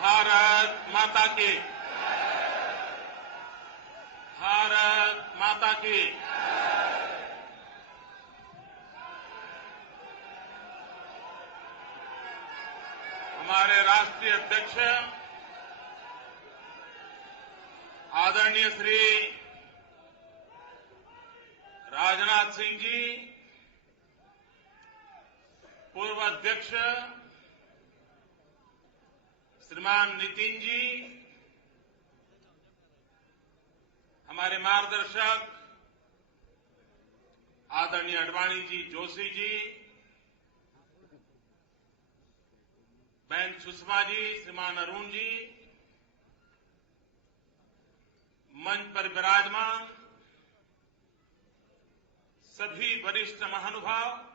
भारत माता की, भारत माता की। हमारे राष्ट्रीय अध्यक्ष आदरणीय श्री राजनाथ सिंह जी, पूर्व अध्यक्ष श्रीमान नितिन जी, हमारे मार्गदर्शक आदरणीय अडवाणी जी, जोशी जी, बहन सुषमा जी, श्रीमान अरुण जी, मंच पर विराजमान सभी वरिष्ठ महानुभाव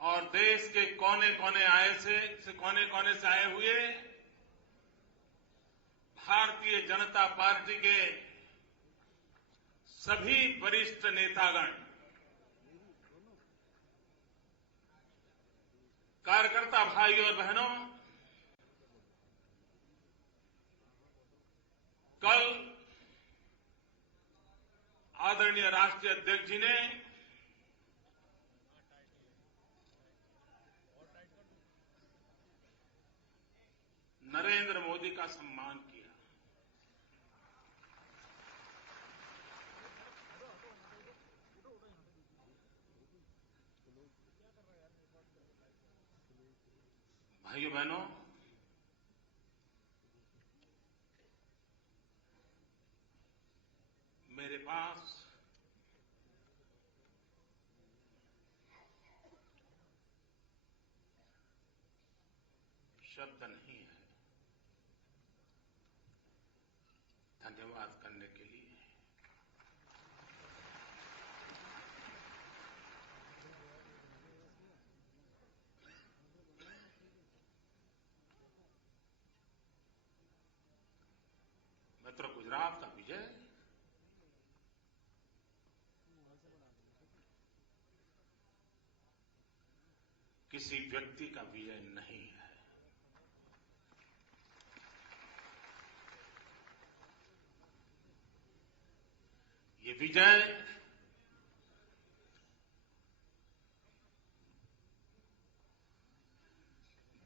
और देश के कोने कोने से आए हुए भारतीय जनता पार्टी के सभी वरिष्ठ नेतागण, कार्यकर्ता भाइयों और बहनों, कल आदरणीय राष्ट्रीय अध्यक्ष जी ने नरेंद्र मोदी का सम्मान किया। भाइयों बहनों, मेरे पास शब्द नहीं है धन्यवाद करने के लिए। मित्रों, गुजरात का विजय किसी व्यक्ति का विजय नहीं है। ये विजय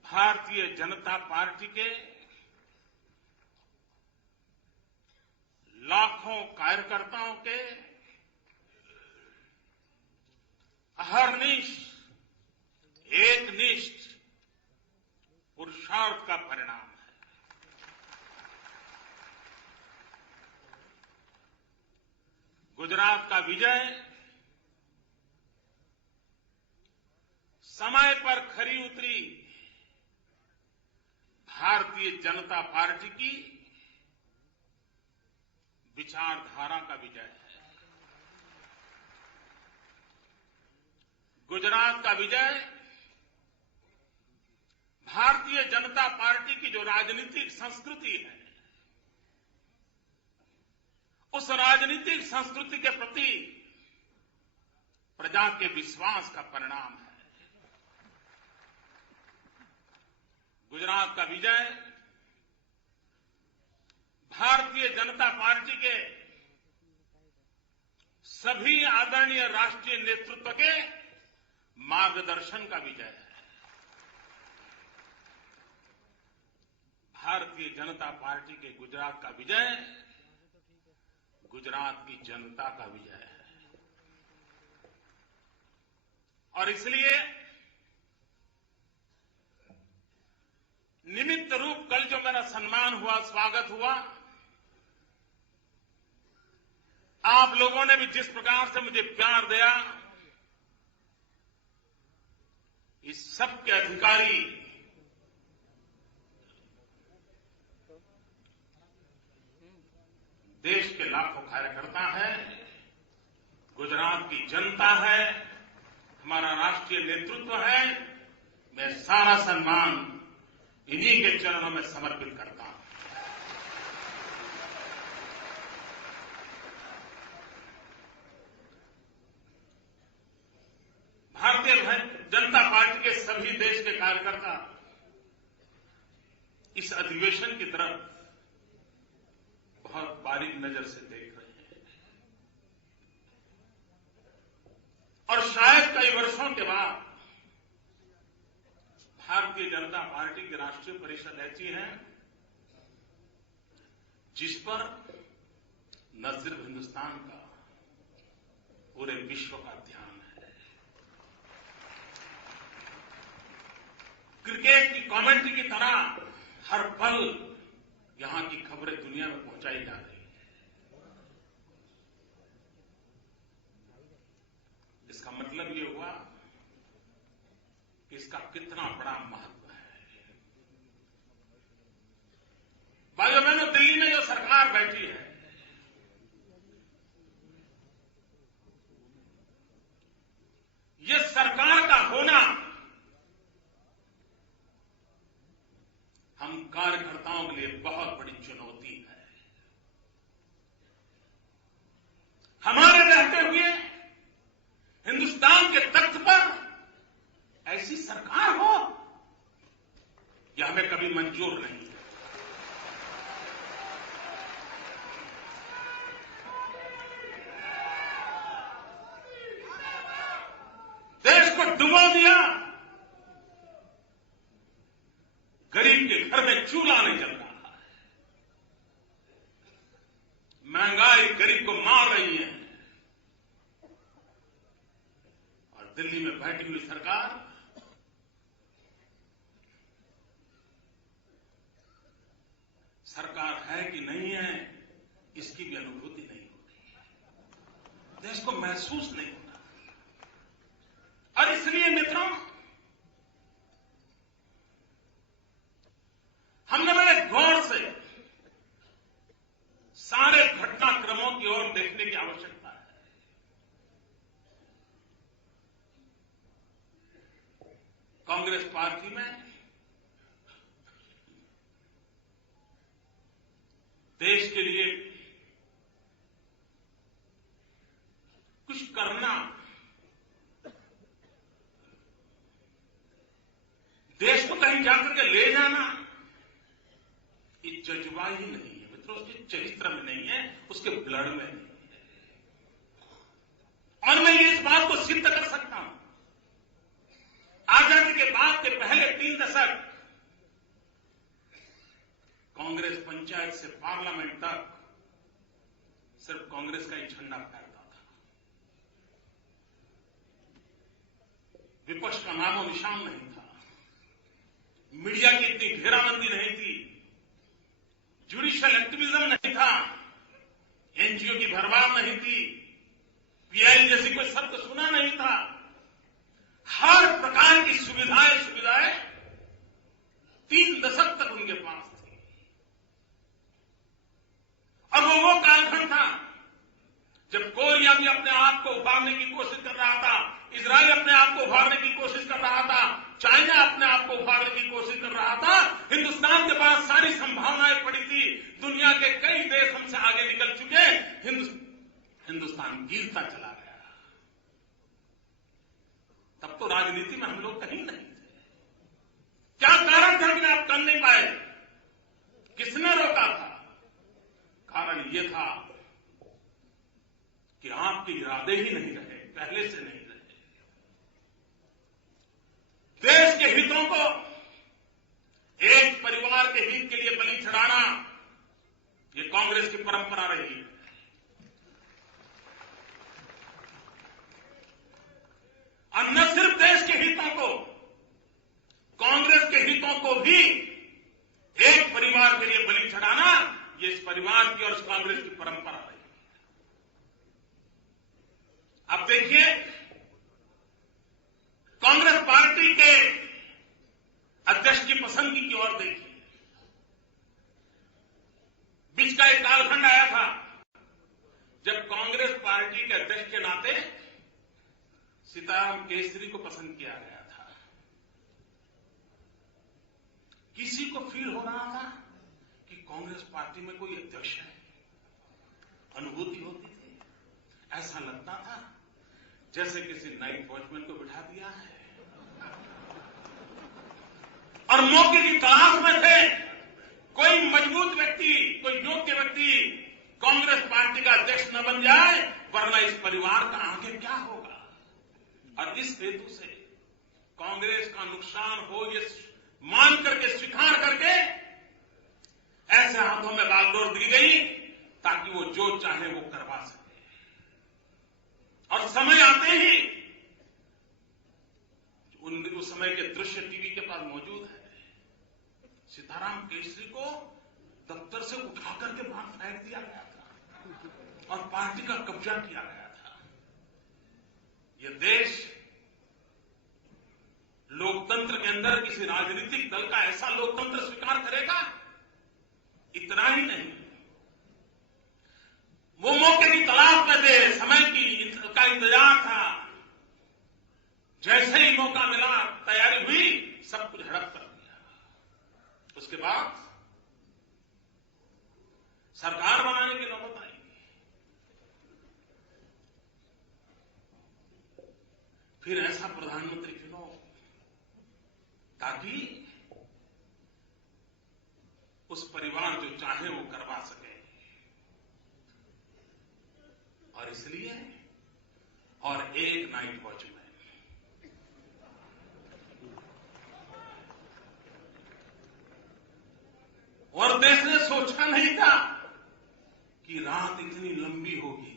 भारतीय जनता पार्टी के लाखों कार्यकर्ताओं के अहर्निश एकनिष्ठ पुरुषार्थ का परिणाम है। गुजरात का विजय समय पर खरी उतरी भारतीय जनता पार्टी की विचारधारा का विजय है। गुजरात का विजय भारतीय जनता पार्टी की जो राजनीतिक संस्कृति है, उस राजनीतिक संस्कृति के प्रति प्रजा के विश्वास का परिणाम है। गुजरात का विजय भारतीय जनता पार्टी के सभी आदरणीय राष्ट्रीय नेतृत्व के मार्गदर्शन का विजय है। भारतीय जनता पार्टी के गुजरात का विजय गुजरात की जनता का विजय है। और इसलिए निमित्त रूप कल जो मेरा सम्मान हुआ, स्वागत हुआ, आप लोगों ने भी जिस प्रकार से मुझे प्यार दिया, इस सब के अधिकारी देश के लाखों कार्यकर्ता हैं, गुजरात की जनता है, हमारा राष्ट्रीय नेतृत्व है। मैं सारा सम्मान इन्हीं के चरणों में समर्पित करता हूं। भारतीय जनता पार्टी के सभी देश के कार्यकर्ता इस अधिवेशन की तरफ बहुत बारीक नजर से देख रहे हैं और शायद कई वर्षों के बाद भारतीय जनता पार्टी की राष्ट्रीय परिषद ऐसी है जिस पर न सिर्फ हिंदुस्तान का, पूरे विश्व का ध्यान है। क्रिकेट की कमेंट्री की तरह हर पल यहां की खबरें दुनिया में पहुंचाई जा रही है। इसका मतलब ये हुआ कि इसका कितना बड़ा महत्व है। भाइयों बहनों, दिल्ली में जो सरकार बैठी है, ये सरकार का होना हम कार्यकर्ताओं के लिए बहुत बड़ी चुनौती है। हमारे रहते हुए हिंदुस्तान के तख्त पर ऐसी सरकार हो, यह हमें कभी मंजूर नहीं है। देश को डुबो दिया, गरीब के घर में चूल्हा नहीं जल रहा है, महंगाई गरीब को मार रही है और दिल्ली में बैठी हुई सरकार है कि नहीं है, इसकी भी अनुभूति नहीं होती, देश को महसूस नहीं होता। और इसलिए मित्रों, हमने बड़े गौर से सारे घटनाक्रमों की ओर देखने की आवश्यकता है। कांग्रेस पार्टी में देश के लिए कुछ करना, देश को कहीं जाकर के ले जाना, ये जज्बा ही नहीं है मित्रों, उसके चरित्र में नहीं है, उसके ब्लड में नहीं है। और मैं ये इस बात को सिद्ध कर सकता हूं, आजादी के बाद के पहले 3 दशक कांग्रेस पंचायत से पार्लियामेंट तक सिर्फ कांग्रेस का ही झंडा फहरता था, विपक्ष का नामो निशान नहीं था, मीडिया की इतनी घेराबंदी नहीं थी, जुडिशियल एक्टिविज्म नहीं था, एनजीओ की भरमार नहीं थी, पीआई जैसी कोई शब्द सुना नहीं था। हर प्रकार की सुविधाएं 3 दशक तक उनके पास थी। और वो कालखंड था जब कोरिया भी अपने आप को उभारने की कोशिश कर रहा था, इजराइल अपने आप को उभारने की कोशिश कर रहा था, चाइना अपने आप को उभारने की कोशिश कर रहा था। हिंदुस्तान के पास सारी संभावनाएं पड़ी थी, दुनिया के कई देश हमसे आगे निकल चुके, हिंदुस्तान गिरता चला गया। तब तो राजनीति में हम लोग कहीं नहीं थे। क्या कारण था कि आप कर नहीं पाए? किसने रोका था? कारण यह था कि आपके इरादे ही नहीं रहे, पहले से नहीं रहे। देश के हितों को एक परिवार के हित के लिए बलि चढ़ाना, ये कांग्रेस की परंपरा रही है। और न सिर्फ देश के हितों को, कांग्रेस के हितों को भी एक परिवार के लिए बलि चढ़ाना, ये इस परिवार की और इस कांग्रेस की परंपरा रही। अब देखिए, कांग्रेस पार्टी के अध्यक्ष की पसंदगी की ओर देखिए। बीच का एक कालखंड आया था जब कांग्रेस पार्टी के अध्यक्ष के नाते सीताराम केसरी को पसंद किया गया था। किसी को फील हो रहा था कि कांग्रेस पार्टी में कोई अध्यक्ष है, अनुभूति होती थी, ऐसा लगता था जैसे किसी नाइट वॉचमैन को बिठा दिया है। और मौके की तलाश में थे कोई मजबूत व्यक्ति, कोई योग्य व्यक्ति कांग्रेस पार्टी का अध्यक्ष न बन जाए, वरना इस परिवार का आगे क्या होगा। और इस हेतु से कांग्रेस का नुकसान हो ये मान करके, स्वीकार करके ऐसे हाथों में बागडोर दी गई ताकि वो जो चाहे वो करवा सके। और समय आते ही उस समय के दृश्य टीवी के पास मौजूद है, सीताराम केसरी को दफ्तर से उठा करके बाहर फेंक दिया गया था और पार्टी का कब्जा किया गया था। यह देश लोकतंत्र के अंदर किसी राजनीतिक दल का ऐसा लोकतंत्र स्वीकार करेगा? इतना ही नहीं, वो मौके की तलाश में थे, समय का इंतजार था। जैसे ही मौका मिला, तैयारी हुई, सब कुछ हड़प कर दिया। उसके बाद सरकार बनाने की नौबत आई। फिर ऐसा प्रधानमंत्री चुनो ताकि उस परिवार जो चाहे वो करवा सके। और इसलिए और एक नाइट वॉचमैन, और देश ने सोचा नहीं था कि रात इतनी लंबी होगी।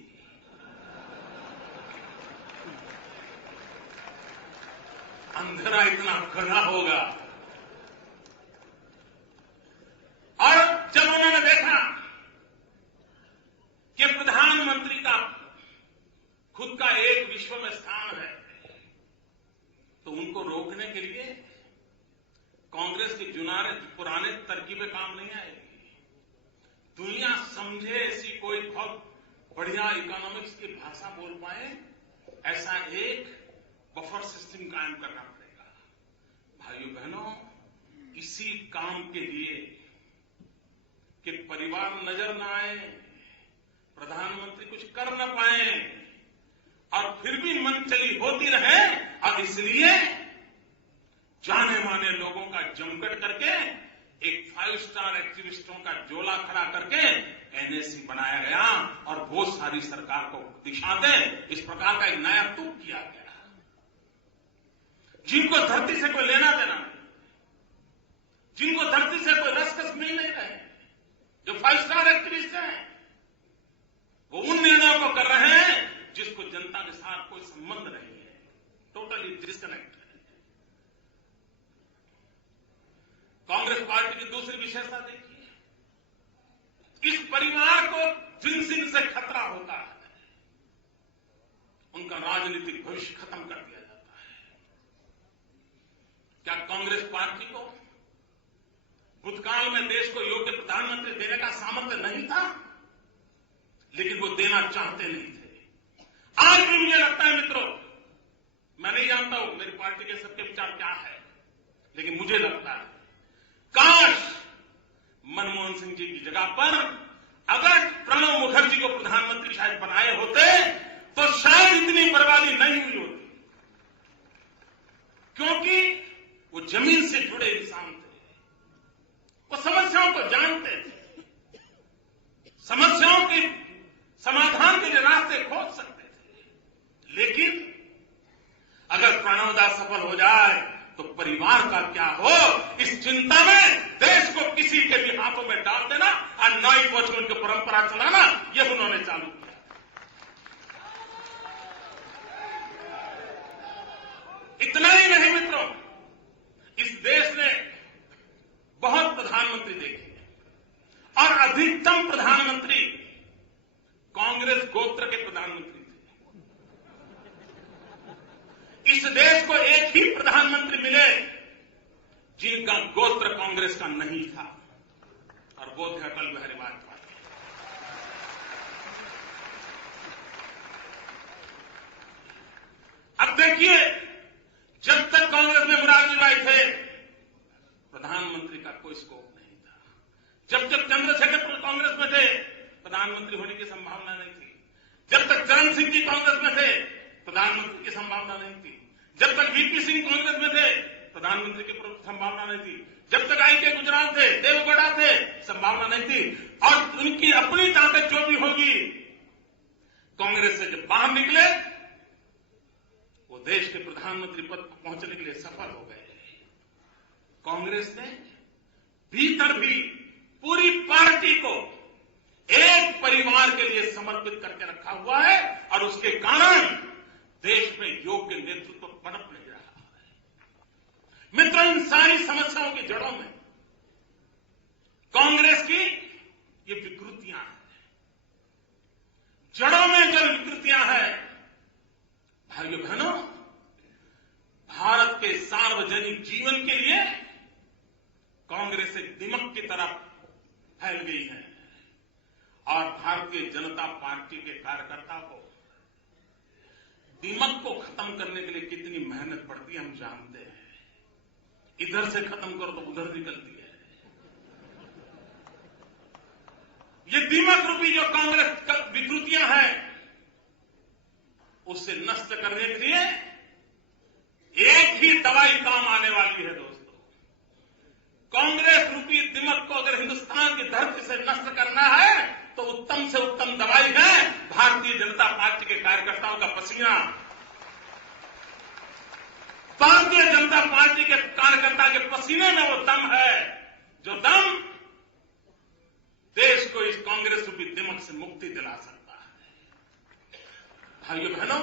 अंधेरा इतना घना होगा। और जब उन्होंने देखा कि प्रधानमंत्री का खुद का एक विश्व में स्थान है, तो उनको रोकने के लिए कांग्रेस की पुराने तरकीबें काम नहीं आएगी। दुनिया समझे ऐसी कोई बहुत बढ़िया इकोनॉमिक्स की भाषा बोल पाए, ऐसा एक बफर सिस्टम कायम करना पड़ेगा। भाइयों बहनों, इसी काम के लिए कि परिवार नजर न आए, प्रधानमंत्री कुछ कर न पाए और फिर भी मनचली होती रहे, और इसलिए जाने माने लोगों का जमघट करके एक 5 स्टार एक्टिविस्टों का जोला खड़ा करके एनएसी बनाया गया और वो सारी सरकार को दिशा दे, इस प्रकार का एक नया तुक किया गया, जिनको धरती से कोई लेना देना नहीं, जिनको धरती से कोई रसकस मिल नहीं रहे, जो 5 स्टार एक्टिविस्ट हैं, वो उन निर्णयों को कर रहे हैं जिसको जनता के साथ कोई संबंध नहीं है, टोटली डिस्कनेक्ट है। कांग्रेस पार्टी की दूसरी विशेषता देखिए, इस परिवार को जिन से खतरा होता है, उनका राजनीतिक भविष्य खत्म कर दिया जाता है। क्या कांग्रेस पार्टी को भूतकाल में देश को योग्य प्रधानमंत्री देने का सामर्थ्य नहीं था? लेकिन वो देना चाहते नहीं थे। आज भी मुझे लगता है मित्रों, मैं नहीं जानता हूं मेरी पार्टी के सबके विचार क्या है, लेकिन मुझे लगता है काश मनमोहन सिंह जी की जगह पर अगर प्रणब मुखर्जी को प्रधानमंत्री शायद बनाए होते तो शायद इतनी बर्बादी नहीं हुई होती, क्योंकि वो जमीन से जुड़े इंसान थे, वो समस्याओं को जानते थे, समस्याओं के समाधान के लिए रास्ते खोज सकते थे। लेकिन अगर प्रणब दा सफल हो जाए तो परिवार का क्या हो, इस चिंता में देश को किसी के भी हाथों में डाल देना और नाइट वॉचमैन की परंपरा चलाना, यह उन्होंने चालू किया। इतना ही नहीं मित्रों, इस देश ने बहुत प्रधानमंत्री देखे और अधिकतम प्रधानमंत्री कांग्रेस गोत्र के प्रधानमंत्री थे। इस देश को एक ही प्रधानमंत्री मिले जिनका गोत्र कांग्रेस का नहीं था, और वो थे अटल बिहारी वाजपेयी। अब देखिए, जब तक कांग्रेस में मोरारजी भाई थे, प्रधानमंत्री का कोई स्कोप नहीं था। जब तक चंद्रशेखर कांग्रेस में थे, प्रधानमंत्री होने की संभावना नहीं थी। जब तक चरण सिंह जी कांग्रेस में थे, प्रधानमंत्री की संभावना नहीं थी। जब तक वीपी सिंह कांग्रेस में थे, प्रधानमंत्री प्रधानमंत्री की संभावना नहीं थी। जब तक आई के गुजरात थे, देवगढ़ा थे, संभावना नहीं थी। और उनकी अपनी ताकत जो भी होगी, कांग्रेस से जब बाहर निकले, वो देश के प्रधानमंत्री पद पर पहुंचने के लिए सफल हो गए। कांग्रेस ने भीतर भी पूरी पार्टी को एक परिवार के लिए समर्पित करके रखा हुआ है और उसके कारण देश में योग्य नेतृत्व पनप नहीं रहा है। मित्रों, इन सारी समस्याओं की जड़ों में कांग्रेस की ये विकृतियां हैं। जड़ों में जो विकृतियां हैं, भाइयों बहनों, भारत के सार्वजनिक जीवन के लिए कांग्रेस एक दीमक की तरह फैल गई है और भारतीय जनता पार्टी के कार्यकर्ता को दीमक को खत्म करने के लिए कितनी मेहनत पड़ती है हम जानते हैं। इधर से खत्म करो तो उधर निकलती है। ये दीमक रूपी जो कांग्रेस विकृतियां हैं, उससे नष्ट करने के लिए एक ही दवाई काम आने वाली है दोस्तों। कांग्रेस रूपी दीमक को अगर हिंदुस्तान की धरती से नष्ट करना है तो उत्तम से उत्तम दवाई है भारतीय जनता पार्टी के कार्यकर्ताओं का पसीना। भारतीय जनता पार्टी के कार्यकर्ता के पसीने में वो दम है, जो दम देश को इस कांग्रेस रूपी दीमक से मुक्ति दिला सकता है। भाइयों बहनों,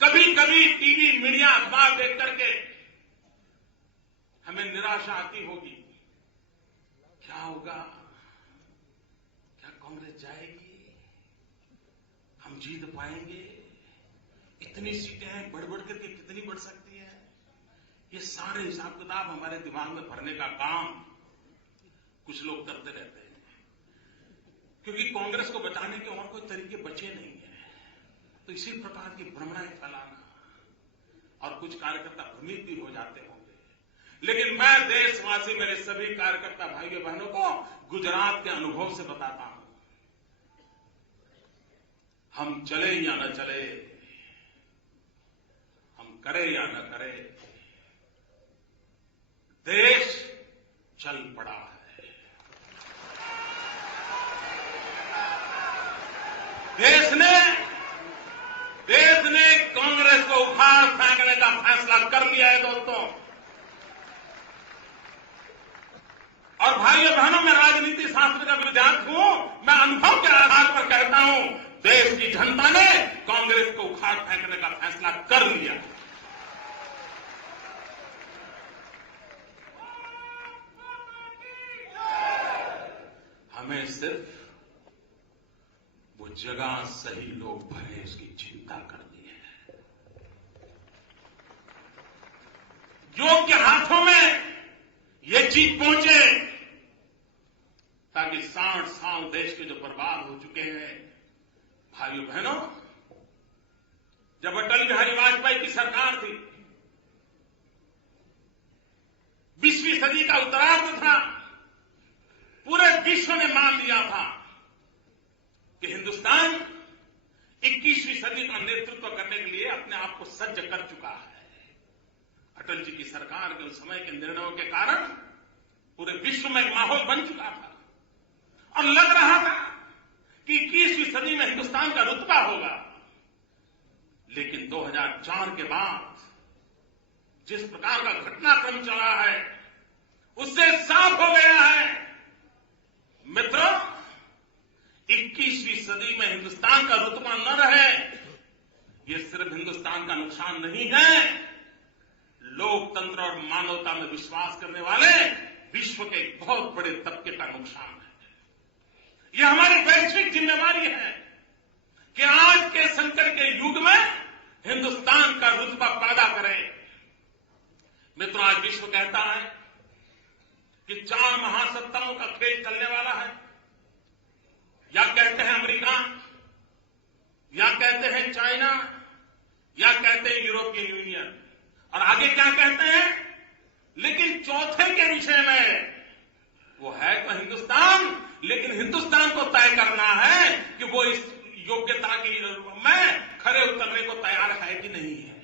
कभी कभी टीवी, मीडिया, अखबार देख करके हमें निराशा आती होगी। क्या होगा? क्या कांग्रेस जाएगी? हम जीत पाएंगे? इतनी सीटें बढ़ बढ़ करके कितनी बढ़ सकती है? ये सारे हिसाब किताब हमारे दिमाग में भरने का काम कुछ लोग करते रहते हैं, क्योंकि कांग्रेस को बचाने के और कोई तरीके बचे नहीं है। तो इसी प्रकार की भ्रमणाएं फैलाना, और कुछ कार्यकर्ता भ्रमित भी हो जाते होंगे। लेकिन मैं देशवासी, मेरे सभी कार्यकर्ता भाइयों बहनों को गुजरात के अनुभव से बताता हूं, हम चले या न चले, हम करें या न करें, देश चल पड़ा है। देश ने कांग्रेस को उखाड़ फेंकने का फैसला कर लिया है दोस्तों। और भाइयों बहनों, मैं राजनीति शास्त्र का विद्यार्थी हूं। मैं अनुभव के आधार पर कहता हूं, देश की जनता ने कांग्रेस को उखाड़ फेंकने का फैसला कर लिया। हमें सिर्फ वो जगह सही लोग भरे, इसकी चिंता करनी है। योग के हाथों में ये चीज पहुंचे ताकि 60 साल देश के जो बर्बाद हो चुके हैं, भाइयों बहनों, जब अटल बिहारी वाजपेयी की सरकार थी, 20वीं सदी का उत्तरार्ध था, पूरे विश्व ने मान लिया था कि हिंदुस्तान 21वीं सदी का नेतृत्व करने के लिए अपने आप को सज्ज कर चुका है। अटल जी की सरकार के उस समय के निर्णयों के कारण पूरे विश्व में एक माहौल बन चुका था और लग रहा था कि 21वीं सदी में हिंदुस्तान का रुतबा होगा। लेकिन 2004 के बाद जिस प्रकार का घटनाक्रम चला है, उससे साफ हो गया है मित्रों, 21वीं सदी में हिंदुस्तान का रुतबा न रहे, ये सिर्फ हिंदुस्तान का नुकसान नहीं है, लोकतंत्र और मानवता में विश्वास करने वाले विश्व के एक बहुत बड़े तबके का नुकसान है। यह हमारी वैश्विक जिम्मेवारी है कि आज के संकट के युग में हिंदुस्तान का रुतबा पैदा करें। मित्रों, आज विश्व कहता है कि 4 महासत्ताओं का खेल चलने वाला है। या कहते हैं अमेरिका, या कहते हैं चाइना, या कहते हैं यूरोपियन यूनियन, और आगे क्या कहते हैं, लेकिन चौथे के विषय में वो है तो हिंदुस्तान, लेकिन हिंदुस्तान को तय करना है कि वो इस योग्यता की में खरे उतरने को तैयार है कि नहीं है।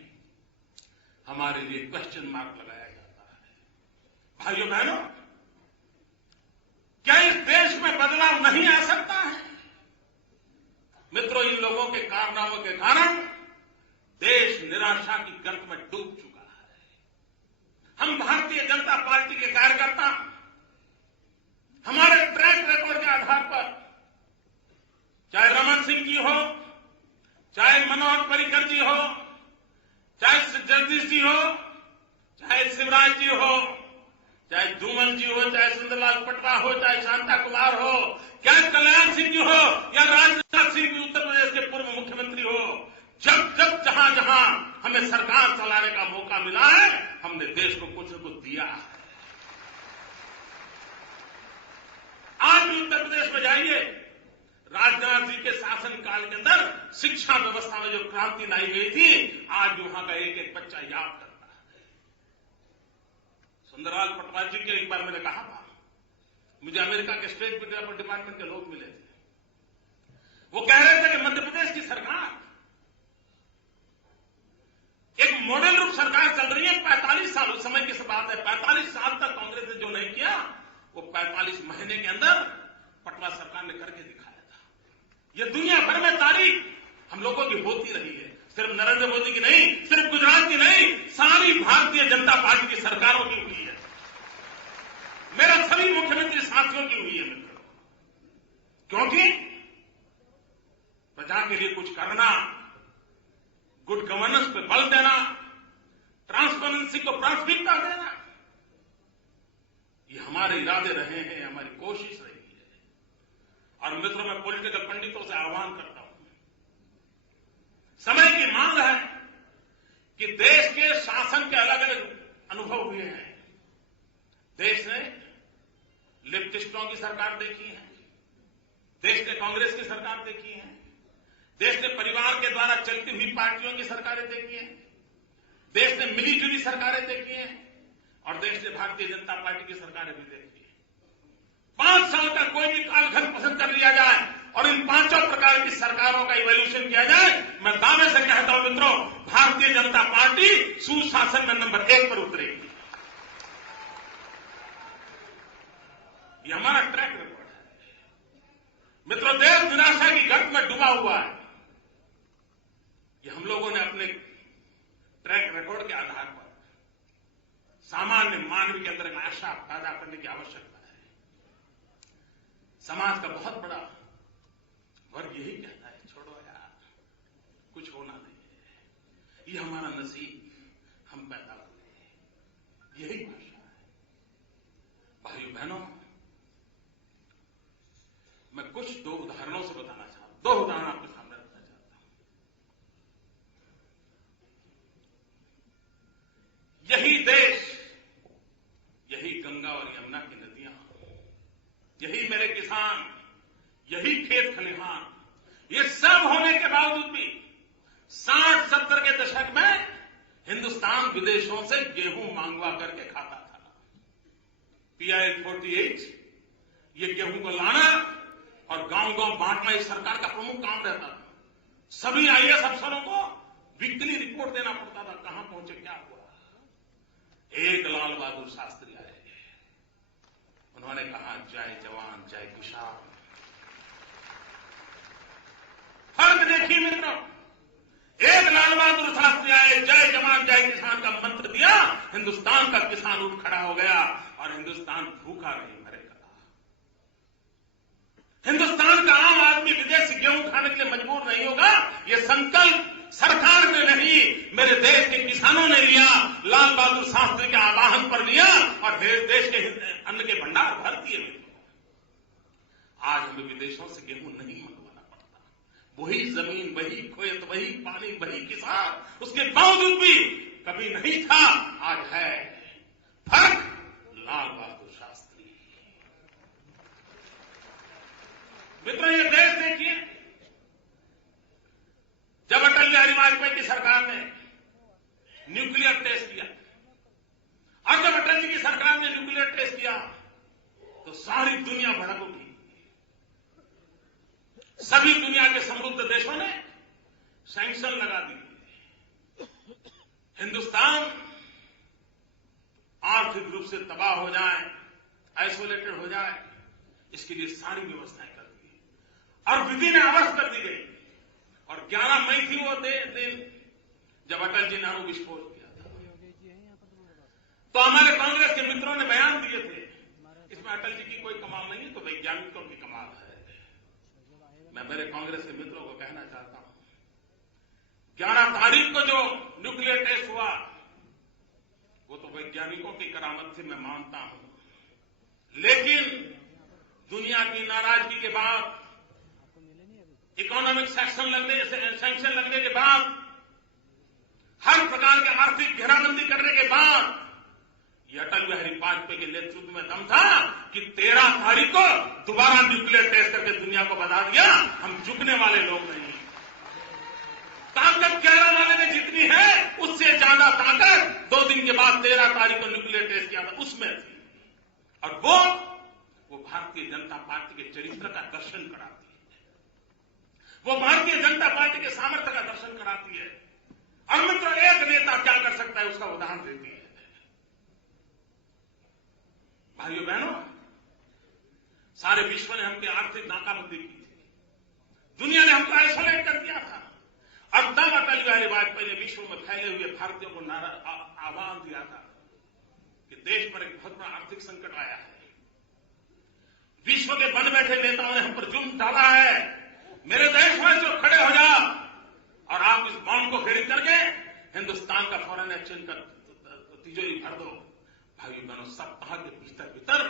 हमारे लिए क्वेश्चन मार्क लगाया जाता है। भाइयों बहनों, क्या इस देश में बदलाव नहीं आ सकता है? मित्रों, इन लोगों के कारनामों के कारण देश निराशा की गर्त में डूब चुका है। हम भारतीय जनता पार्टी के कार्यकर्ता हमारे ट्रैक रिकॉर्ड के आधार पर, चाहे रमन सिंह जी हो, चाहे मनोहर पर्रिकर जी हो, चाहे जगदीश जी हो, चाहे शिवराज जी हो, चाहे धूमल जी हो, चाहे सुंदरलाल पटवा हो, चाहे शांता कुमार हो, चाहे कल्याण सिंह जी हो या राजनाथ सिंह जी उत्तर प्रदेश के पूर्व मुख्यमंत्री हो, जब जब जहां जहां हमें सरकार चलाने का मौका मिला है, हमने देश को कुछ न कुछ दिया है। आज भी उत्तर प्रदेश में जाइए, राजनाथ जी के शासनकाल के अंदर शिक्षा व्यवस्था में जो क्रांति लाई गई थी, आज वहां का एक एक बच्चा याद करता है। सुंदरलाल पटवा जी के एक बार मैंने कहा था, मुझे अमेरिका के स्टेट डिपार्टमेंट के लोग मिले थे। वो कह रहे थे कि मध्य प्रदेश की सरकार एक मॉडल रूप सरकार चल रही है। 45 साल, उस समय की बात है, 45 साल तक कांग्रेस ने जो नहीं किया, वो 45 महीने के अंदर पटवा सरकार ने करके दिखाया था। ये दुनिया भर में तारीफ हम लोगों की होती रही है, सिर्फ नरेंद्र मोदी की नहीं, सिर्फ गुजरात की नहीं, सारी भारतीय जनता पार्टी की सरकारों की हुई है। मेरा सभी मुख्यमंत्री साथियों की हुई है मित्रों, क्योंकि प्रजा के लिए कुछ करना, गुड गवर्नेंस पे बल देना, ट्रांसपेरेंसी को प्राथमिकता देना, ये हमारे इरादे रहे हैं, हमारी कोशिश रही है। और मित्रों, मैं पॉलिटिकल पंडितों से आह्वान करता हूं, समय की मांग है कि देश के शासन के अलग अलग अनुभव हुए हैं। देश ने लिप्टिस्टों की सरकार देखी है, देश ने कांग्रेस की सरकार देखी है, देश ने परिवार के द्वारा चलती हुई पार्टियों की सरकारें देखी हैं, देश ने मिली जुली सरकारें देखी हैं, और देश ने भारतीय जनता पार्टी की सरकारें भी देखी है। 5 साल का कोई भी कालखंड पसंद कर लिया जाए और इन 5 प्रकार की सरकारों का इवोल्यूशन किया जाए, मैं दावे से कहता हूं मित्रों, भारतीय जनता पार्टी सुशासन में नंबर 1 पर उतरेगी। ये हमारा ट्रैक रिकॉर्ड है मित्रों। देश निराशा की गर्त में डूबा हुआ है। ये हम लोगों ने अपने ट्रैक रिकॉर्ड के आधार पर सामान्य मानव के अंदर एक आशा पैदा करने की आवश्यकता है। समाज का बहुत बड़ा वर्ग यही कहता है, छोड़ो यार, कुछ होना नहीं है, ये हमारा नसीब, हम पैदा हुए, यही भाषा है। भाइयों बहनों, मैं कुछ 2 उदाहरणों से बताना चाहता हूं, 2 उदाहरण आपके सामने रखना चाहता हूं। यही देश, यही गंगा और यमुना की नदियां, यही मेरे किसान, यही खेत खलिहान, ये सब होने के बावजूद भी 60-70 के दशक में हिंदुस्तान विदेशों से गेहूं मांगवा करके खाता था। PIL 48 ये गेहूं को लाना और गांव-गांव बांटना इस सरकार का प्रमुख काम रहता था। सभी IAS अफसरों को वीकली रिपोर्ट देना पड़ता था, कहां पहुंचे, क्या हुआ। एक लाल बहादुर शास्त्री आए, उन्होंने कहा, जय जवान जय किसान। फर्क देखिए मित्रों, एक लाल बहादुर शास्त्री आए, जय जवान जय किसान का मंत्र दिया, हिंदुस्तान का किसान उठ खड़ा हो गया और हिंदुस्तान भूखा नहीं मरेगा। हिंदुस्तान का आम आदमी विदेश से गेहूं खाने के लिए मजबूर नहीं होगा। ये संकल्प सरकार ने नहीं, मेरे देश के किसानों ने लिया, लाल बहादुर शास्त्री के आह्वान पर लिया और देश के अन्न के भंडार भर दिए। आज हमें विदेशों से गेहूं नहीं मंगवाना पड़ता, वही जमीन, वही खेत, वही पानी, वही किसान, उसके बावजूद भी कभी नहीं था, आज है। फर्क लाल बहादुर शास्त्री। मित्रों, ये देश देखिए, जब अटल बिहारी वाजपेयी की सरकार ने न्यूक्लियर टेस्ट किया और जब अटल जी की सरकार ने न्यूक्लियर टेस्ट किया तो सारी दुनिया भड़क उठी। सभी दुनिया के समृद्ध देशों ने सैंक्शन लगा दिए। हिंदुस्तान आर्थिक रूप से तबाह हो जाए, आइसोलेटेड हो जाए, इसके लिए सारी व्यवस्थाएं कर दी और विधि ने अवश्य कर दी गई। और 11 मई थी वो दिन जब अटल जी ने अणु विस्फोट किया था। तो हमारे कांग्रेस के मित्रों ने बयान दिए थे, इसमें अटल जी की कोई कमाल नहीं है, तो वैज्ञानिकों की कमाल है। मैं मेरे कांग्रेस के मित्रों को कहना चाहता हूं, 11 तारीख को जो न्यूक्लियर टेस्ट हुआ वो तो वैज्ञानिकों की करामत से मैं मानता हूं, लेकिन दुनिया की नाराजगी के बाद, इकोनॉमिक सैंक्शन लगने के बाद, हर प्रकार के आर्थिक घेराबंदी करने के बाद ये अटल बिहारी वाजपेयी के नेतृत्व में दम था कि 13 तारीख को दोबारा न्यूक्लियर टेस्ट करके दुनिया को बता दिया हम झुकने वाले लोग नहीं। ताकत 11 वाले में जितनी है उससे ज्यादा ताकत 2 दिन के बाद 13 तारीख को न्यूक्लियर टेस्ट किया था उसमें थी। और वो भारतीय जनता पार्टी के चरित्र का दर्शन कराती है, वो भारतीय जनता पार्टी के सामर्थ्य का दर्शन कराती है। और मित्रों, एक नेता क्या कर सकता है उसका उदाहरण देती है। भाइयों बहनों, सारे विश्व ने हमकी आर्थिक नाकाबंदी की थी, दुनिया ने हमको आइसोलेट कर दिया था, और तब अटल बिहारी वाजपेयी ने विश्व में फैले हुए भारतीयों को आह्वान दिया था कि देश पर एक बहुत बड़ा आर्थिक संकट आया है, विश्व के बन बैठे नेताओं ने हम पर जुल्म डाला है, मेरे देशवासियों खड़े हो जाओ और आप इस बॉन्ड को खरीद करके हिंदुस्तान का फॉरेन एक्सचेंज का तिजोरी भर दो। भाइयों बहनों, सप्ताह के भीतर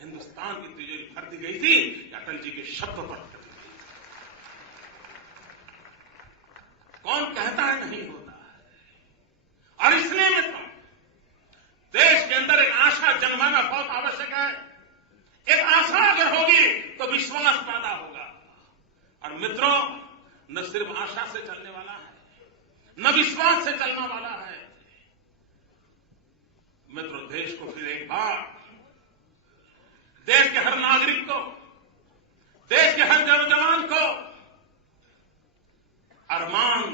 हिंदुस्तान की तिजोरी भर दी गई थी, अटल जी के शब्द पर कर दी गई। कौन कहता है नहीं होता है। और इसलिए मित्रों, देश के अंदर एक आशा जन्माना बहुत आवश्यक है। एक आशा अगर होगी तो विश्वास पैदा होगा। और मित्रों, न सिर्फ आशा से चलने वाला है, न विश्वास से चलने वाला है। मित्रों, देश को फिर एक बार, देश के हर नागरिक को, देश के हर जवान को अरमान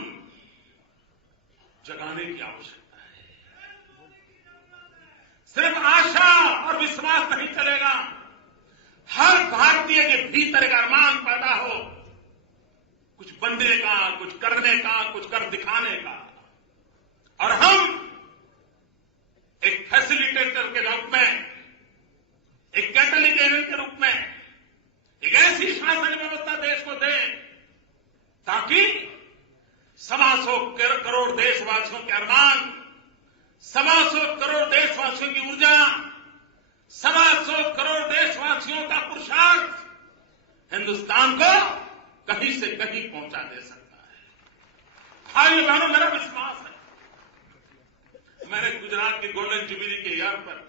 जगाने की आवश्यकता है। सिर्फ आशा और विश्वास नहीं चलेगा, हर भारतीय के भीतर एक अरमान पैदा हो, कुछ बनने का, कुछ करने का, कुछ कर दिखाने का। और हम एक फैसिलिटेटर के रूप में, एक कैटलिस्ट के रूप में एक ऐसी शासन व्यवस्था देश को दें ताकि 125 करोड़ देशवासियों के अरमान, 125 करोड़ देशवासियों की ऊर्जा, 125 करोड़ देशवासियों का पुरुषार्थ हिंदुस्तान को कहीं से कहीं पहुंचा दे सकता है। भाइयों बहनों, मेरा विश्वास है, मैंने गुजरात की गोल्डन जुबली के ईयर पर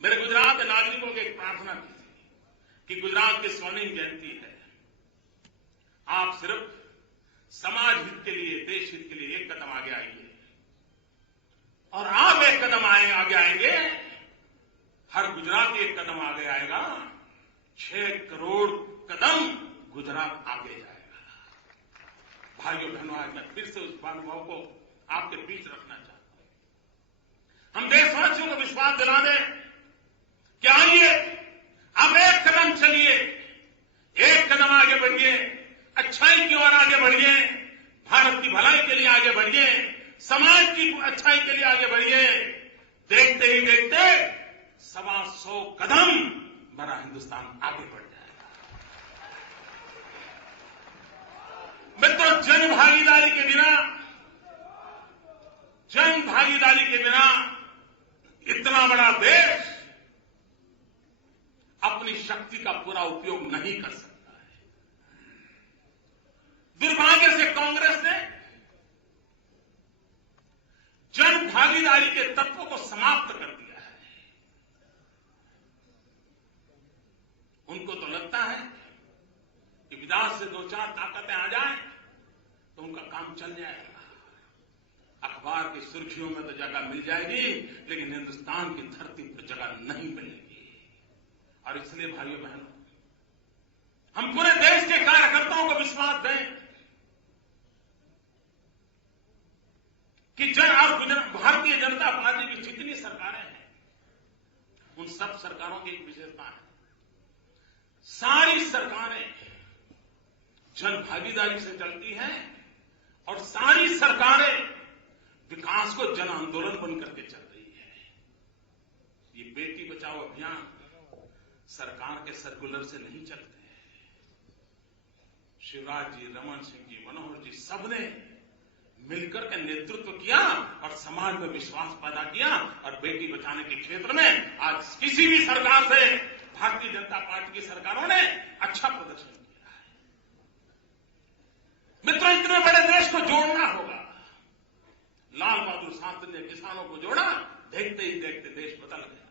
मेरे गुजरात के नागरिकों की एक प्रार्थना की थी कि गुजरात की स्वर्णिम जयंती है, आप सिर्फ समाज हित के लिए, देश हित के लिए एक कदम आगे आइए। और आप एक कदम आगे आएंगे, हर गुजराती एक कदम आगे आएगा, 6 करोड़ कदम गुजरात आगे जाएगा। भाइयों बहनों, आज मैं फिर से उस अनुभव को आपके बीच रखना चाहता हूं। हम देशवासियों को विश्वास दिला दें कि आइए, अब एक कदम चलिए, एक कदम आगे बढ़िए, अच्छाई की ओर आगे बढ़िए, भारत की भलाई के लिए आगे बढ़िए, समाज की अच्छाई के लिए आगे बढ़िए। देखते ही देखते 125 कदम बड़ा हिंदुस्तान आगे बढ़ जाएगा। मित्रों, जन भागीदारी के बिना इतना बड़ा देश अपनी शक्ति का पूरा उपयोग नहीं कर सकता है। दुर्भाग्य से कांग्रेस ने जन भागीदारी के तत्वों को समाप्त कर दिया है। उनको तो लगता है कि विदेश से 2-4 ताकतें आ जाएं तो उनका काम चल जाएगा, अखबार की सुर्खियों में तो जगह मिल जाएगी, लेकिन हिंदुस्तान की धरती पर जगह नहीं मिलेगी। और इसलिए भाइयों बहनों, हम पूरे देश के कार्यकर्ताओं को विश्वास दें कि भारतीय जनता पार्टी की जितनी सरकारें हैं, उन सब सरकारों की एक विशेषता है, सारी सरकारें जन भागीदारी से चलती हैं और सारी सरकारें विकास को जन आंदोलन बन करके चल रही है। ये बेटी बचाओ अभियान सरकार के सर्कुलर से नहीं चलते हैं। शिवराज जी, रमन सिंह जी, मनोहर जी सबने मिलकर के नेतृत्व किया और समाज में विश्वास पैदा किया और बेटी बचाने के क्षेत्र में आज किसी भी सरकार से भारतीय जनता पार्टी की सरकारों ने अच्छा प्रदर्शन किया है। मित्रों, इतने बड़े देश को जोड़ना होगा। लाल बहादुर शास्त्री ने किसानों को जोड़ा, देखते ही देखते देश बदल गया।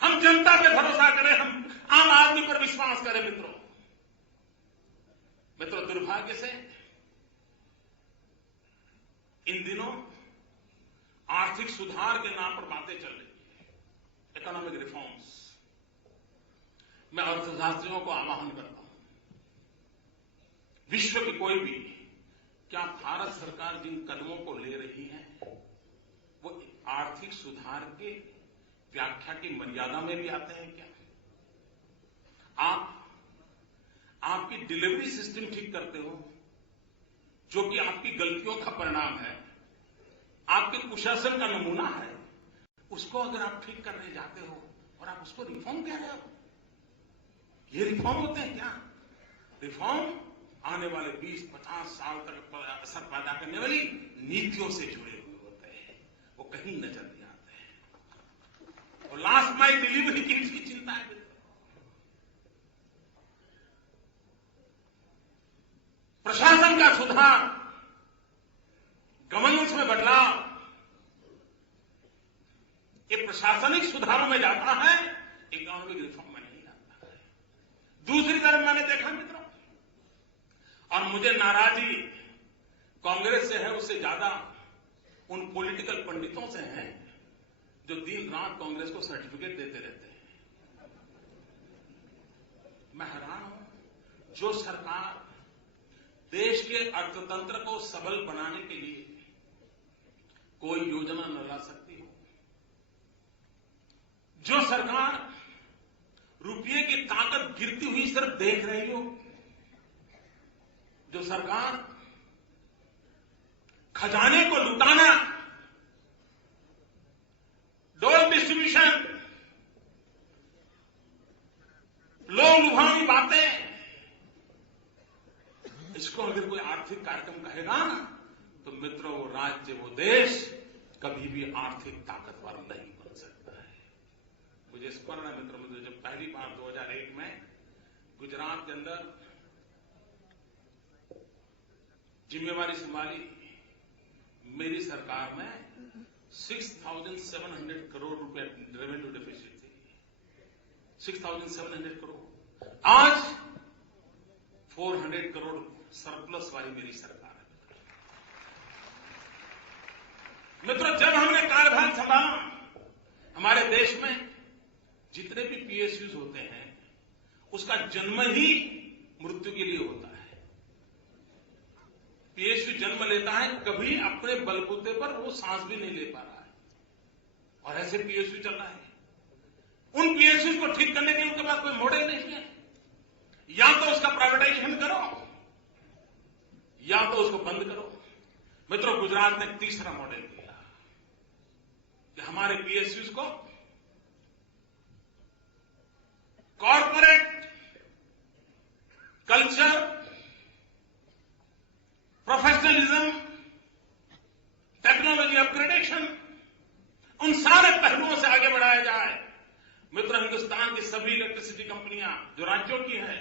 हम जनता पे भरोसा करें, हम आम आदमी पर विश्वास करें। मित्रों, दुर्भाग्य से इन दिनों आर्थिक सुधार के नाम पर बातें चल रही है, इकोनॉमिक रिफॉर्म्स। मैं अर्थशास्त्रियों को आह्वान करता हूं, विश्व की कोई भी, क्या भारत सरकार जिन कदमों को ले रही है वो आर्थिक सुधार के व्याख्या की मर्यादा में भी आते हैं क्या? आपकी डिलीवरी सिस्टम ठीक करते हो, जो कि आपकी गलतियों का परिणाम है, आपके कुशासन का नमूना है, उसको अगर आप ठीक करने जाते हो और आप उसको रिफॉर्म कह रहे हो, ये रिफॉर्म होते हैं क्या? रिफॉर्म आने वाले 20-50 साल तक असर पैदा करने वाली नीतियों से जुड़े हुए होते हैं, वो कहीं नजर नहीं आते हैं। और लास्ट माइल डिलीवरी की भी चिंता है। प्रशासन का सुधार, गवर्नेंस में बदलाव, ये प्रशासनिक सुधारों में जाता है, इकोनॉमिक रिफॉर्म में नहीं आता है। दूसरी तरफ मैंने देखा मित्रों, और मुझे नाराजगी कांग्रेस से है उससे ज्यादा उन पॉलिटिकल पंडितों से है जो दिन रात कांग्रेस को सर्टिफिकेट देते रहते हैं। मैं हैरान हूं, जो सरकार देश के अर्थतंत्र को सबल बनाने के लिए कोई योजना न ला सकती हो, जो सरकार रुपये की ताकत गिरती हुई सिर्फ देख रही हो, जो सरकार खजाने को लुटाना, डोल डिस्ट्रीब्यूशन, लोग लुभावनी बातें, इसको अगर कोई आर्थिक कार्यक्रम कहेगा तो मित्रों वो राज्य, वो देश कभी भी आर्थिक ताकतवर नहीं बन सकता है। मुझे स्मरण है मित्रों, मुझे जब पहली बार 2001 में गुजरात के अंदर जिम्मेवारी संभाली, मेरी सरकार में 6,700 करोड़ रुपए रेवेन्यू डेफिसिट थी। 6,700 करोड़, आज 400 करोड़ सरप्लस वाली मेरी सरकार है। मित्रों, जब हमने कार्यभार संभाला, हमारे देश में जितने भी पीएसयूज होते हैं उसका जन्म ही मृत्यु के लिए होता है। पीएसयू जन्म लेता है, कभी अपने बलबूते पर वो सांस भी नहीं ले पा रहा है, और ऐसे पीएसयू चल रहा है। उन पीएसयू को ठीक करने के लिए उनके पास कोई मॉडल नहीं है। या तो उसका प्राइवेटाइजेशन करो या तो उसको बंद करो। मित्रों, गुजरात ने तीसरा मॉडल दिया कि हमारे पीएसयूज को corporate culture, professionalism, technology upgradation, उन सारे पहलुओं से आगे बढ़ाया जाए। मित्रों, हिंदुस्तान की सभी इलेक्ट्रिसिटी कंपनियां जो राज्यों की हैं,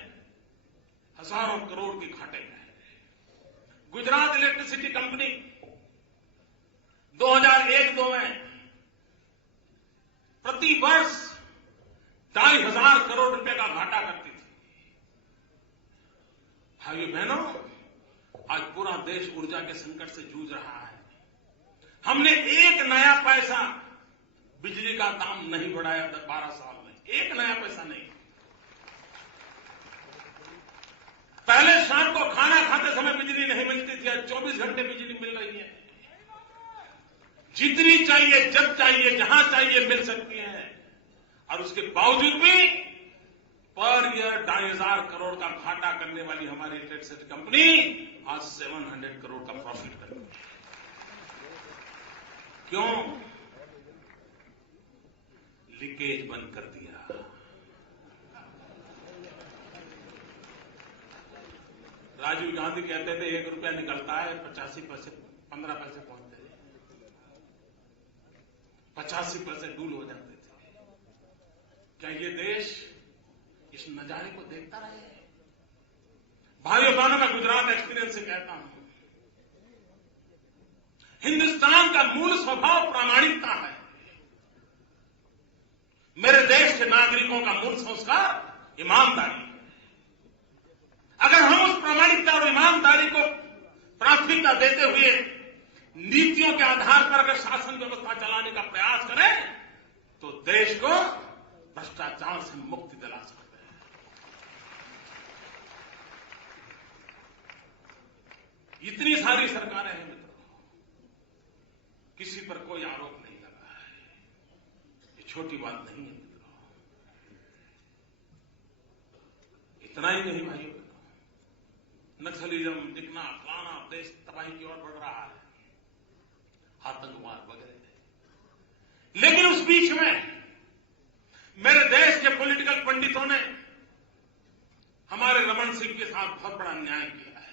हजारों करोड़ की घाटे में है। गुजरात इलेक्ट्रिसिटी कंपनी 2001-2 में प्रति वर्ष 2,500 करोड़ रुपए का घाटा करती थी। भाइयों बहनों, आज पूरा देश ऊर्जा के संकट से जूझ रहा है। हमने एक नया पैसा बिजली का दाम नहीं बढ़ाया 12 साल में, एक नया पैसा नहीं। पहले शाम को खाना खाते समय बिजली नहीं मिलती थी, आज 24 घंटे बिजली मिल रही है। जितनी चाहिए, जब चाहिए, जहां चाहिए मिल सकती है। और उसके बावजूद भी पर ईयर 2,500 करोड़ का घाटा करने वाली हमारी इलेक्ट्रिसिटी कंपनी आज 700 करोड़ का प्रॉफिट कर रही है। क्यों? लीकेज बंद कर दिया। राजीव गांधी कहते थे 1 रुपया निकलता है 85 पैसे 15 पैसे पहुंचते थे, 85 पैसे डूल हो जाते थे। क्या ये देश इस नजारे को देखता रहे? भाइयों बहनों, मैं गुजरात एक्सपीरियंस से कहता हूं, हिंदुस्तान का मूल स्वभाव प्रामाणिकता है। मेरे देश के नागरिकों का मूल संस्कार ईमानदारी है। अगर हम उस प्रामाणिकता और ईमानदारी को प्राथमिकता देते हुए नीतियों के आधार पर अगर शासन व्यवस्था चलाने का प्रयास करें तो देश को भ्रष्टाचार से मुक्ति दिला सकते हैं। इतनी सारी सरकारें हैं मित्रों, किसी पर कोई आरोप नहीं लगा है। ये छोटी बात नहीं है मित्रों। इतना ही नहीं भाइयों, नक्सलिज्म दिखना फलाना देश तबाही की ओर बढ़ रहा है, आतंकवाद वगैरह। लेकिन उस बीच में मेरे देश के पॉलिटिकल पंडितों ने हमारे रमन सिंह के साथ बहुत बड़ा अन्याय किया है,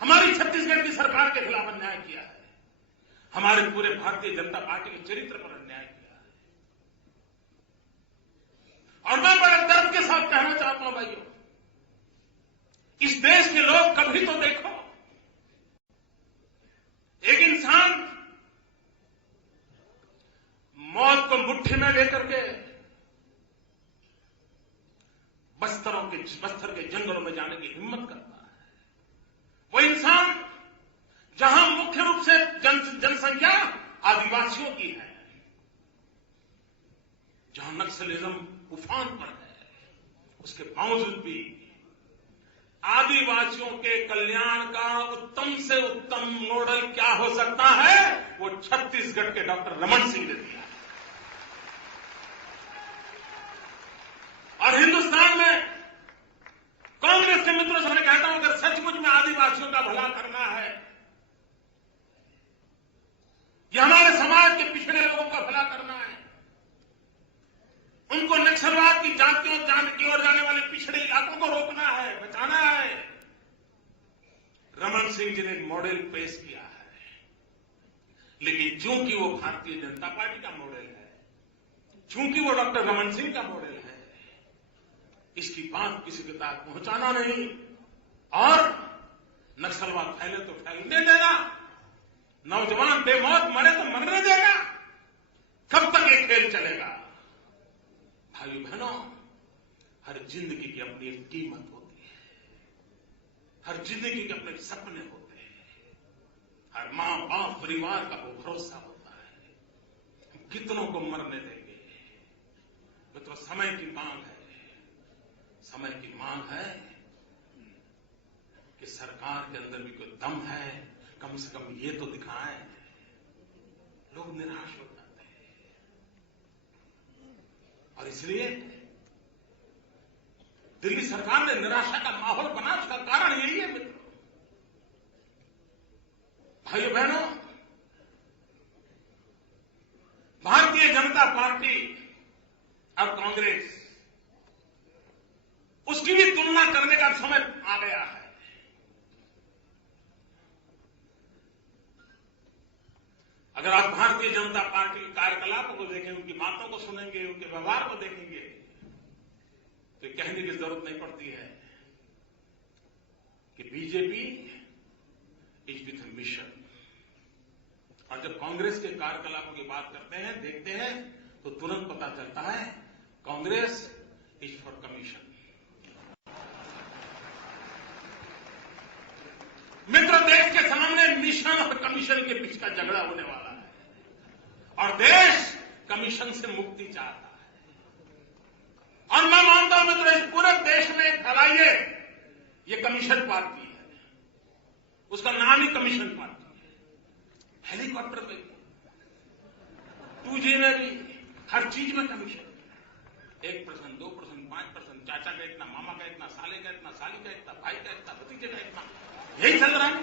हमारी छत्तीसगढ़ की सरकार के खिलाफ अन्याय किया है, हमारे पूरे भारतीय जनता पार्टी के चरित्र पर अन्याय किया है। और मैं बड़े दर्द के साथ कहना चाहता हूं भाइयों, इस देश के लोग कभी तो देखो, एक इंसान मौत को मुट्ठी में लेकर के बस्तर के जंगलों में जाने की हिम्मत करता है। वो इंसान जहां मुख्य रूप से जनसंख्या आदिवासियों की है, जहां नक्सलिज्म उफान पर है, उसके बावजूद भी आदिवासियों के कल्याण का उत्तम से उत्तम मॉडल क्या हो सकता है, वो छत्तीसगढ़ के डॉक्टर रमन सिंह ने दिया। और हिंदुस्तान में कांग्रेस के मित्रों से मैं कहता हूं, अगर सचमुच में आदिवासियों का भला करना है, या हमारे समाज के पिछड़े लोगों का भला करना है, उनको नक्सलवाद की जातियों की ओर जाने वाले पिछड़े इलाकों को रोकना है, बचाना है, रमन सिंह जी ने एक मॉडल पेश किया है। लेकिन चूंकि वो भारतीय जनता पार्टी का मॉडल है, चूंकि वो डॉक्टर रमन सिंह का मॉडल है, इसकी बात किसी के तक पहुंचाना नहीं और नक्सलवाद फैले तो फैलने देना, नौजवान बेमौत मरे तो मरने देगा। कब तक ये खेल चलेगा? भाई बहनों, हर जिंदगी की अपनी एक कीमत होती है, हर जिंदगी के अपने सपने होते हैं, हर मां बाप परिवार का वो भरोसा होता है। कितनों को मरने देंगे? तो समय की मांग है, समय की मांग है कि सरकार के अंदर भी कोई दम है, कम से कम ये तो दिखाएं। लोग निराश हो जाते हैं और इसलिए दिल्ली सरकार ने निराशा का माहौल बना, उसका कारण यही है मित्रों। भाइयों बहनों, भारतीय जनता पार्टी और कांग्रेस, उसकी भी तुलना करने का समय आ गया है। अगर आप भारतीय जनता पार्टी के कार्यकलापों को देखें, उनकी बातों को सुनेंगे, उनके व्यवहार को देखेंगे, तो कहने की जरूरत नहीं पड़ती है कि BJP is with A mission. और जब कांग्रेस के कार्यकलापों की बात करते हैं, देखते हैं, तो तुरंत पता चलता है कांग्रेस इज फॉर कमीशन। मित्र, देश के सामने मिशन और कमीशन के बीच का झगड़ा होने वाला है और देश कमीशन से मुक्ति चाहता है। और मैं मानता हूं मित्र, इस पूरे देश में फैलाइए, ये कमीशन पार्टी है, उसका नाम ही कमीशन पार्टी है। हेलीकॉप्टर में सब्सिडी में भी, हर चीज में कमीशन। 1%, 2%, 5%, चाचा का इतना, मामा का इतना, साले का इतना, साली का इतना, भाई का इतना, भतीजे का इतना, यही चल रहा है।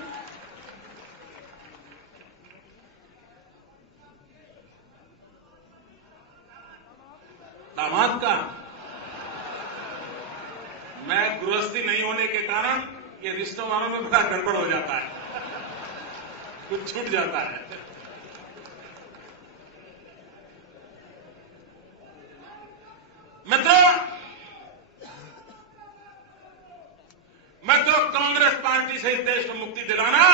दामाद का मैं गृहस्थी नहीं होने के कारण ये रिश्तों वालों में बड़ा गड़बड़ हो जाता है, कुछ छूट जाता है। मैं तो कांग्रेस पार्टी से इस देश को मुक्ति दिलाना,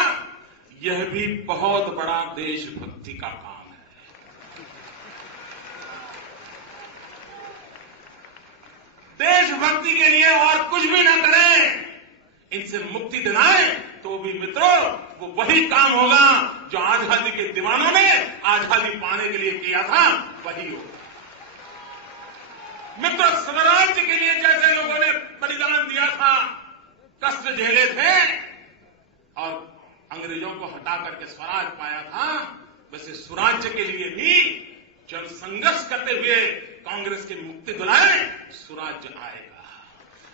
यह भी बहुत बड़ा देशभक्ति का काम है। देशभक्ति के लिए और कुछ भी न करें, इनसे मुक्ति दिलाएं तो भी मित्रों वो वही काम होगा जो आजादी के दीवानों ने आजादी पाने के लिए किया था, वही होगा। मित्रों, स्वराज्य के लिए जैसे लोगों ने बलिदान दिया था, कष्ट झेले थे और अंग्रेजों को हटा करके स्वराज पाया था, वैसे स्वराज्य के लिए भी जब संघर्ष करते हुए कांग्रेस की मुक्ति दिलाए, स्वराज्य आएगा।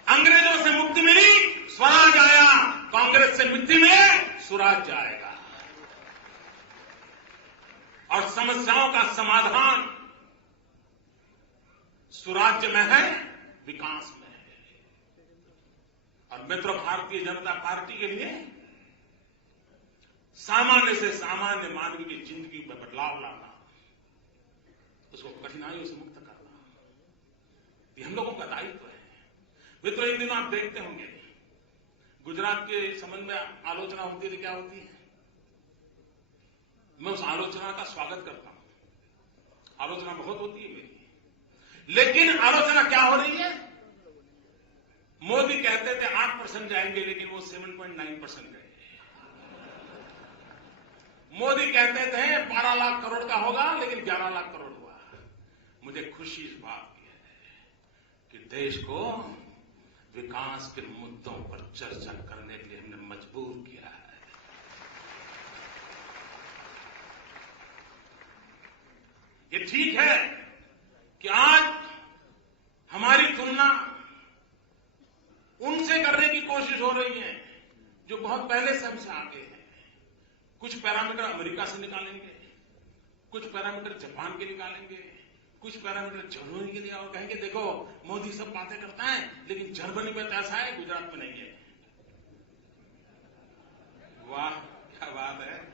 अंग्रेजों से मुक्ति मिली, स्वराज आया। कांग्रेस से मुक्ति मिले, स्वराज्य आएगा। और समस्याओं का समाधान स्वराज्य में है, विकास में है। और मित्रों, भारतीय जनता पार्टी के लिए सामान्य से सामान्य मानव की जिंदगी में बदलाव लाना, उसको कठिनाइयों से मुक्त करना, ये हम लोगों का दायित्व है। मित्रों, इन दिनों आप देखते होंगे गुजरात के संबंध में आलोचना होती है, क्या होती है? मैं उस आलोचना का स्वागत करता हूं। आलोचना बहुत होती है मेरी, लेकिन आलोचना क्या हो रही है? मोदी कहते थे 8% जाएंगे, लेकिन वो 7.9% गए। मोदी कहते थे 12 लाख करोड़ का होगा, लेकिन 11 लाख करोड़ हुआ। मुझे खुशी इस बात की है कि देश को विकास के मुद्दों पर चर्चा करने के लिए हमने मजबूर किया है। ये ठीक है कि आज हमारी तुलना उनसे करने की कोशिश हो रही है जो बहुत पहले से हमसे आगे हैं। कुछ पैरामीटर अमेरिका से निकालेंगे, कुछ पैरामीटर जापान के निकालेंगे, कुछ पैरामीटर जर्मनी के लिए, और कहेंगे देखो मोदी सब बातें करता है, लेकिन जर्मनी में तो ऐसा है, गुजरात में नहीं है। वाह, क्या बात है।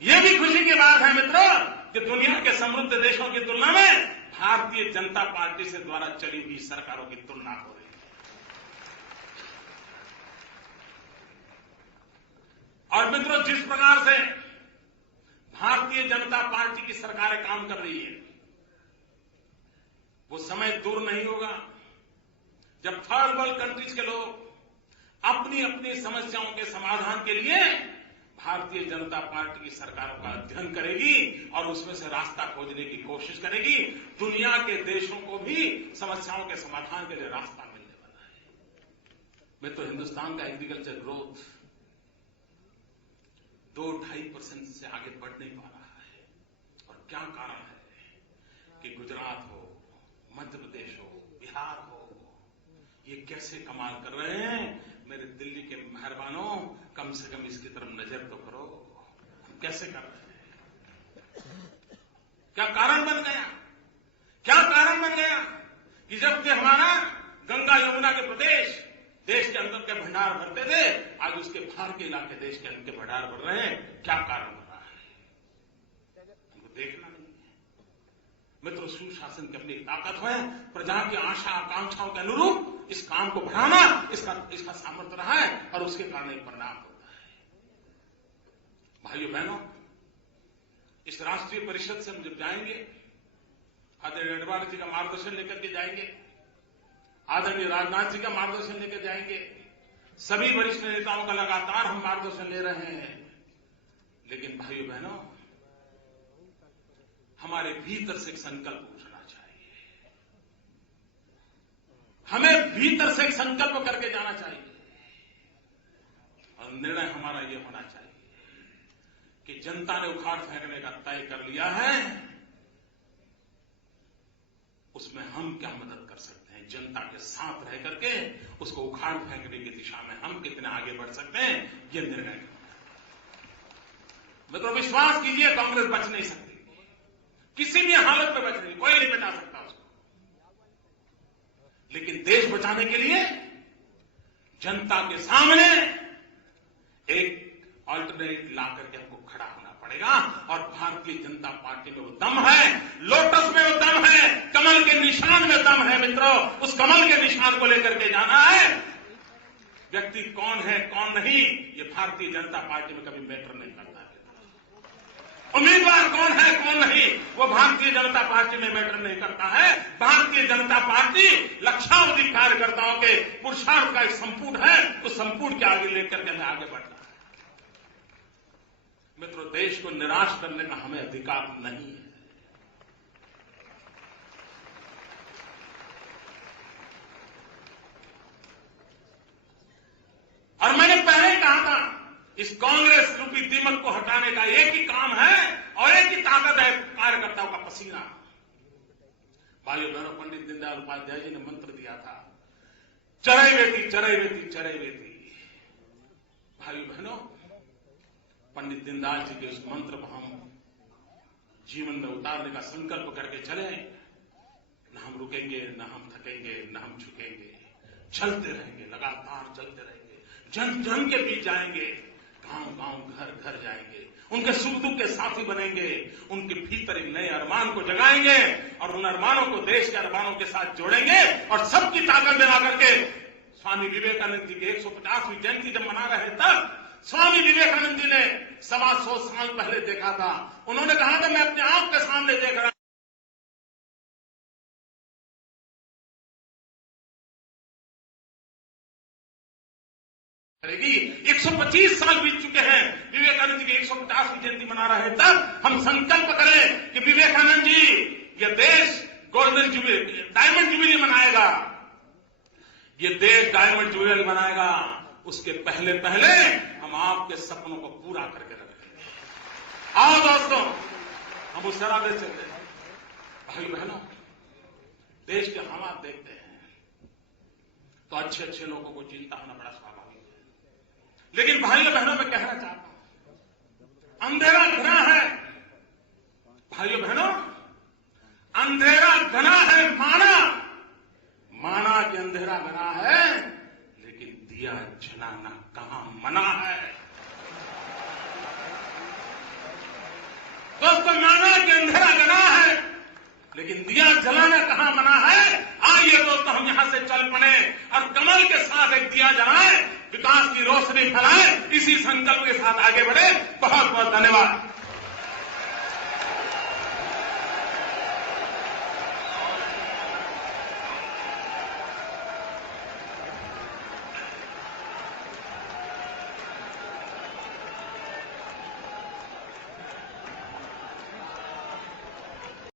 यह भी खुशी की बात है मित्रों कि दुनिया के समृद्ध देशों की तुलना में भारतीय जनता पार्टी से द्वारा चली हुई सरकारों की तुलना हो रही है। और मित्रों, जिस प्रकार से भारतीय जनता पार्टी की सरकारें काम कर रही है, वो समय दूर नहीं होगा जब थर्ड वर्ल्ड कंट्रीज के लोग अपनी अपनी समस्याओं के समाधान के लिए भारतीय जनता पार्टी की सरकारों का अध्ययन करेगी और उसमें से रास्ता खोजने की कोशिश करेगी। दुनिया के देशों को भी समस्याओं के समाधान के लिए रास्ता मिलने वाला है। मैं तो हिंदुस्तान का एग्रीकल्चर ग्रोथ 2-2.5% से आगे बढ़ नहीं पा रहा है। और क्या कारण है कि गुजरात हो, मध्य प्रदेश हो, बिहार हो, ये कैसे कमाल कर रहे हैं। मेरे दिल्ली के मेहरबानों, कम से कम इसकी तरफ नजर तो करो, हम कैसे कर रहे हैं। क्या कारण बन गया? क्या कारण बन गया कि जबकि हमारा गंगा यमुना के प्रदेश देश के अंदर के भंडार भरते थे, आज उसके बाहर के इलाके देश के अंदर के भंडार भर रहे हैं। क्या कारण हो रहा है, हमको देखना नहीं है। मित्रों, सुशासन की अपनी ताकत है, प्रजा की आशा आकांक्षाओं के अनुरूप इस काम को बढ़ाना इसका सामर्थ्य रहा है और उसके कारण एक परिणाम होता है। भाइयों बहनों, इस राष्ट्रीय परिषद से हम जब जाएंगे, आदरणीय अडवाणी जी का मार्गदर्शन लेकर के जाएंगे, आदरणीय राजनाथ जी का मार्गदर्शन लेकर जाएंगे, सभी वरिष्ठ नेताओं का लगातार हम मार्गदर्शन ले रहे हैं। लेकिन भाइयों बहनों, हमारे भीतर से एक संकल्प उठना चाहिए। हमें भीतर से एक संकल्प करके जाना चाहिए और निर्णय हमारा यह होना चाहिए कि जनता ने उखाड़ फेंकने का तय कर लिया है, उसमें हम क्या मदद कर सकते हैं? जनता के साथ रह करके उसको उखाड़ फेंकने की दिशा में हम कितने आगे बढ़ सकते हैं, ये निर्णय करना है। मित्रों, विश्वास कीजिए, कांग्रेस बच नहीं सकती, किसी भी हालत में बच नहीं, कोई नहीं बचा सकता उसको। लेकिन देश बचाने के लिए जनता के सामने एक अल्टरनेट ला करके हमको खड़ा होना पड़ेगा। और भारतीय जनता पार्टी में वो दम है, लोटस में वो दम है, कमल के निशान में दम है। मित्रों, उस कमल के निशान को लेकर के जाना है। व्यक्ति कौन है कौन नहीं, ये भारतीय जनता पार्टी में कभी मैटर नहीं करता है। उम्मीदवार कौन है कौन नहीं, वो भारतीय जनता पार्टी में मैटर नहीं करता है। भारतीय जनता पार्टी लक्षावधि कार्यकर्ताओं के पुरुषार्थ का एक संपुट है, उस संपुट के आगे लेकर के हमें आगे बढ़ना है। मित्रों, देश को निराश करने का हमें अधिकार नहीं है। और मैंने पहले कहा था, इस कांग्रेस रूपी दीमक को हटाने का एक ही काम है और एक ही ताकत है, कार्यकर्ताओं का पसीना। भाइयों बहनों, पंडित दीनदयाल उपाध्याय जी ने मंत्र दिया था, चरैवेति चरैवेति चरैवेति। भाइयों बहनों, पंडित दीनदयाल जी के उस मंत्र को हम जीवन में उतारने का संकल्प करके चले, न हम रुकेंगे, न हम थकेंगे, न हम झुकेंगे, चलते रहेंगे, लगातार चलते रहेंगे, जन जन के बीच जाएंगे, गांव गांव घर घर जाएंगे, उनके सुख दुख के साथी बनेंगे, उनके भीतर एक नए अरमान को जगाएंगे और उन अरमानों को देश के अरमानों के साथ जोड़ेंगे और सबकी ताकत मिला करके स्वामी विवेकानंद जी की 150वीं जयंती जब मना रहे तब स्वामी विवेकानंद जी ने 125 साल पहले देखा था। उन्होंने कहा था, मैं अपने आप के सामने देख रहा 125 साल बीत चुके हैं, विवेकानंद जी की 150वीं जयंती मना रहे हैं। तब हम संकल्प करें कि विवेकानंद जी ये देश गोल्डन जुबली, डायमंड जुबली मनाएगा, ये देश डायमंड जुबली मनाएगा। उसके पहले पहले हम आपके सपनों को पूरा करके रखेंगे। आओ दोस्तों, हम उस इरादे से भाई बहनों, देश के हालात देखते हैं तो अच्छे अच्छे लोगों को चिंता होना बड़ा स्वाभाविक है। लेकिन भाइयों बहनों, मैं कहना चाहता हूं, अंधेरा घना है। भाइयों बहनों, अंधेरा घना है, माना कि अंधेरा घना है, लेकिन दिया जलाना कहां मना है। दोस्तों, माना कि अंधेरा घना है, लेकिन दिया जलाना कहां मना है। आइए दोस्तों, हम यहां से चल पड़े और कमल के साथ एक दिया जलाएं, विकास की रोशनी फैलाएं, इसी संकल्प के साथ आगे बढ़े। बहुत बहुत धन्यवाद।